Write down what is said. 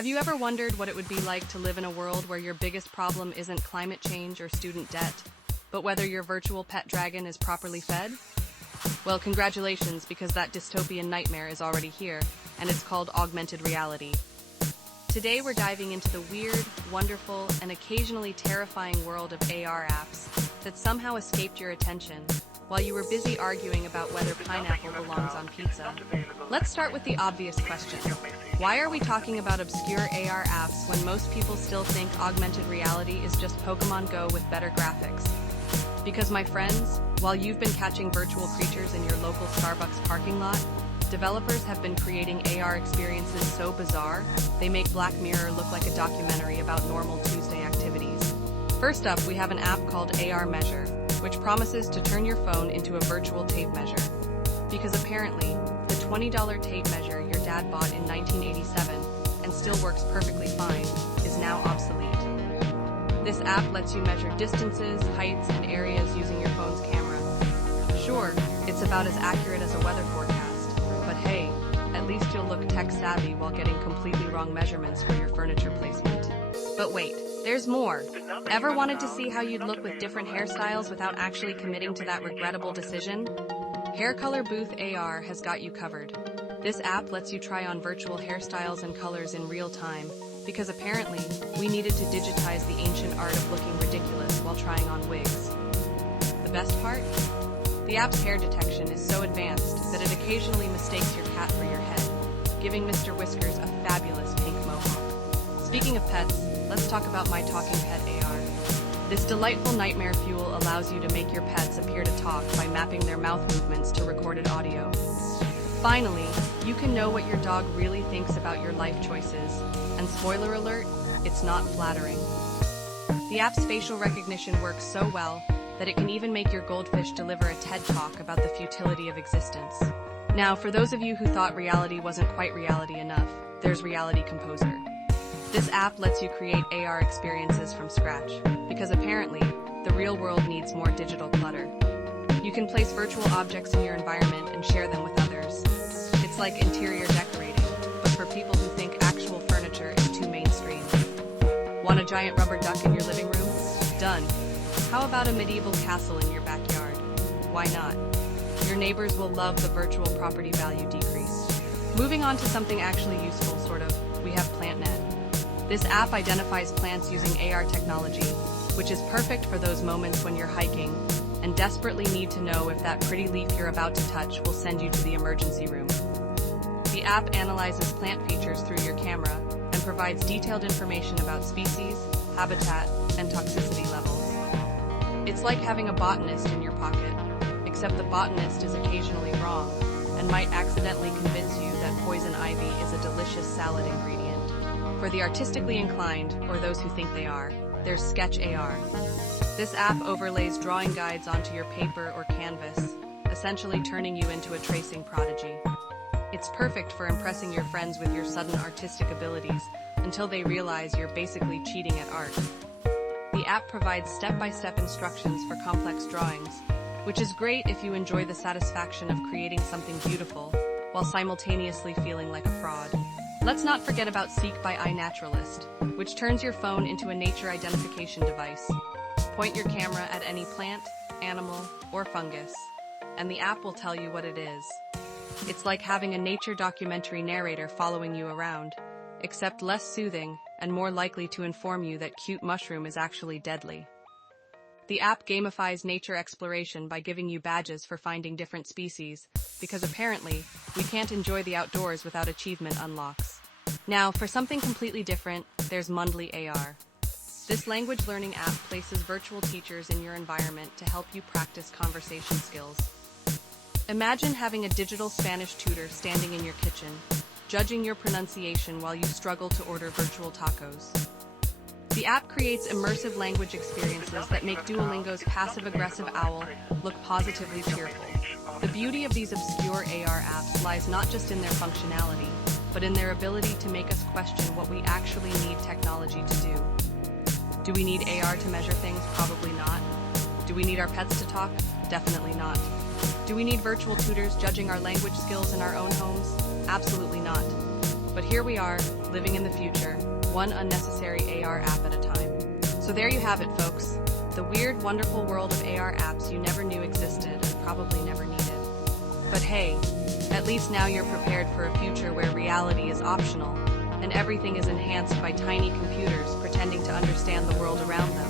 Have you ever wondered what it would be like to live in a world where your biggest problem isn't climate change or student debt, but whether your virtual pet dragon is properly fed? Well, congratulations, because that dystopian nightmare is already here, and it's called augmented reality. Today we're diving into the weird, wonderful, and occasionally terrifying world of AR apps that somehow escaped your attention while you were busy arguing about whether pineapple belongs on pizza. Let's start with the obvious question. Why are we talking about obscure AR apps when most people still think augmented reality is just Pokemon Go with better graphics? Because, my friends, while you've been catching virtual creatures in your local Starbucks parking lot, developers have been creating AR experiences so bizarre, they make Black Mirror look like a documentary about normal Tuesday activities. First up, we have an app called AR Measure, which promises to turn your phone into a virtual tape measure. Because apparently, the $20 tape measure your dad bought in 1987 and still works perfectly fine is now obsolete. This app lets you measure distances, heights, and areas using your phone's camera. Sure, it's about as accurate as a weather forecast, but hey, at least you'll look tech-savvy while getting completely wrong measurements for your furniture placement. But wait, there's more. Ever wanted to see how you'd look with different hairstyles without actually committing to that regrettable decision? Hair Color Booth AR has got you covered. This app lets you try on virtual hairstyles and colors in real time, because apparently, we needed to digitize the ancient art of looking ridiculous while trying on wigs. The best part? The app's hair detection is so advanced that it occasionally mistakes your cat for your head, giving Mr. Whiskers a fabulous pink mohawk. Speaking of pets, let's talk about My Talking Pet AR. This delightful nightmare fuel allows you to make your pets appear to talk by mapping their mouth movements to recorded audio. Finally, you can know what your dog really thinks about your life choices, and spoiler alert, it's not flattering. The app's facial recognition works so well that it can even make your goldfish deliver a TED Talk about the futility of existence. Now, for those of you who thought reality wasn't quite reality enough, there's Reality Composer. This app lets you create AR experiences from scratch, because apparently, the real world needs more digital clutter. You can place virtual objects in your environment and share them with others. It's like interior decorating, but for people who think actual furniture is too mainstream. Want a giant rubber duck in your living room? Done. How about a medieval castle in your backyard? Why not? Your neighbors will love the virtual property value decrease. Moving on to something actually useful, sort of, we have PlantNet. This app identifies plants using AR technology, which is perfect for those moments when you're hiking and desperately need to know if that pretty leaf you're about to touch will send you to the emergency room. The app analyzes plant features through your camera and provides detailed information about species, habitat, and toxicity levels. It's like having a botanist in your pocket, except the botanist is occasionally wrong and might accidentally convince you that poison ivy is a delicious salad ingredient. For the artistically inclined, or those who think they are, there's Sketch AR. This app overlays drawing guides onto your paper or canvas, essentially turning you into a tracing prodigy. It's perfect for impressing your friends with your sudden artistic abilities until they realize you're basically cheating at art. The app provides step-by-step instructions for complex drawings, which is great if you enjoy the satisfaction of creating something beautiful while simultaneously feeling like a fraud. Let's not forget about Seek by iNaturalist, which turns your phone into a nature identification device. Point your camera at any plant, animal, or fungus, and the app will tell you what it is. It's like having a nature documentary narrator following you around, except less soothing and more likely to inform you that cute mushroom is actually deadly. The app gamifies nature exploration by giving you badges for finding different species, because apparently, we can't enjoy the outdoors without achievement unlocks. Now, for something completely different, there's Mundly AR. This language learning app places virtual teachers in your environment to help you practice conversation skills. Imagine having a digital Spanish tutor standing in your kitchen, judging your pronunciation while you struggle to order virtual tacos. The app creates immersive language experiences that make Duolingo's passive-aggressive owl look positively cheerful. The beauty of these obscure AR apps lies not just in their functionality, but in their ability to make us question what we actually need technology to do. Do we need AR to measure things? Probably not. Do we need our pets to talk? Definitely not. Do we need virtual tutors judging our language skills in our own homes? Absolutely not. But here we are, living in the future, one unnecessary AR app at a time. So there you have it, folks. The weird, wonderful world of AR apps you never knew existed and probably never needed. But hey, at least now you're prepared for a future where reality is optional and everything is enhanced by tiny computers pretending to understand the world around them.